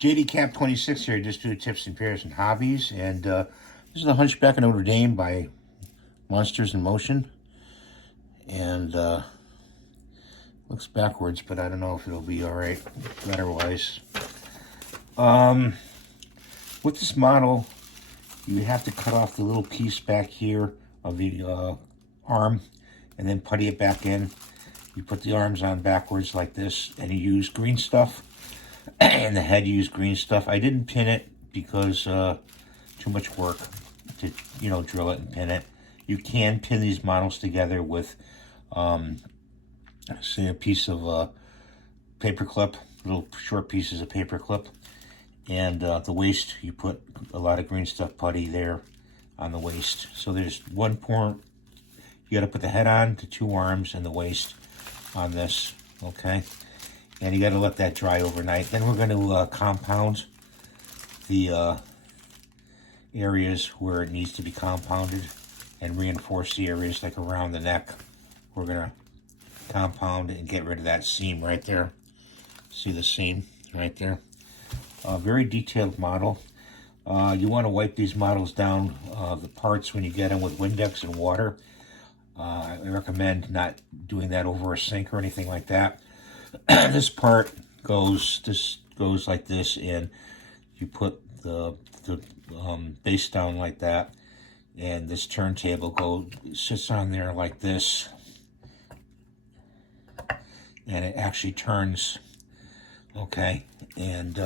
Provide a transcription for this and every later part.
JD Camp 26 here, just do tips and pairs and hobbies. And this is the Hunchback of Notre Dame by Monsters in Motion. And looks backwards, but I don't know if it'll be all right letter-wise. With this model, you have to cut off the little piece back here of the arm and then putty it back in. You put the arms on backwards like this, and you use green stuff. And the head, you use green stuff. I didn't pin it because too much work to, drill it and pin it. You can pin these models together with, say, a piece of paper clip, little short pieces of paper clip. And the waist, you put a lot of green stuff putty there on the waist. So there's one point, you got to put the head on, the two arms, and the waist on this, okay? And you got to let that dry overnight. Then we're going to compound the areas where it needs to be compounded and reinforce the areas like around the neck. We're going to compound it and get rid of that seam right there. See the seam right there? Very detailed model. You want to wipe these models down, the parts, when you get them with Windex and water. I recommend not doing that over a sink or anything like that. This part goes like this, and you put the base down like that, and this turntable sits on there like this, and it actually turns, okay? And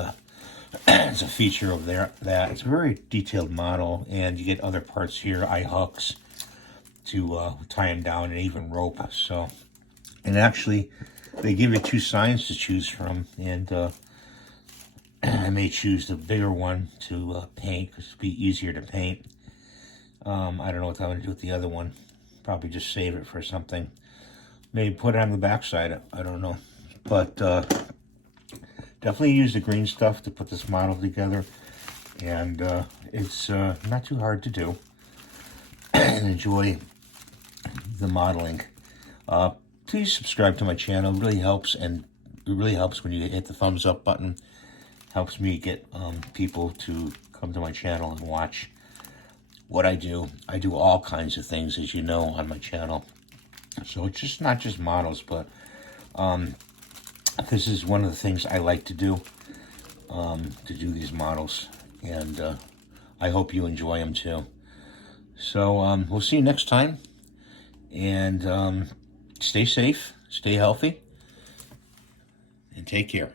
it's a feature of that. It's a very detailed model, and you get other parts here, eye hooks to tie them down, and even rope. So, and actually, they give you two signs to choose from, and I may choose the bigger one to paint because it'll be easier to paint. I don't know what I'm going to do with the other one. Probably just save it for something. Maybe put it on the backside. I don't know. But definitely use the green stuff to put this model together. And it's not too hard to do. And enjoy the modeling. Please subscribe to my channel. It really helps, and it really helps when you hit the thumbs up button. Helps me get people to come to my channel and watch what I do. I do all kinds of things, as you know, on my channel. So it's just not just models, but this is one of the things I like to do these models. And I hope you enjoy them too. So we'll see you next time. And stay safe, stay healthy, and take care.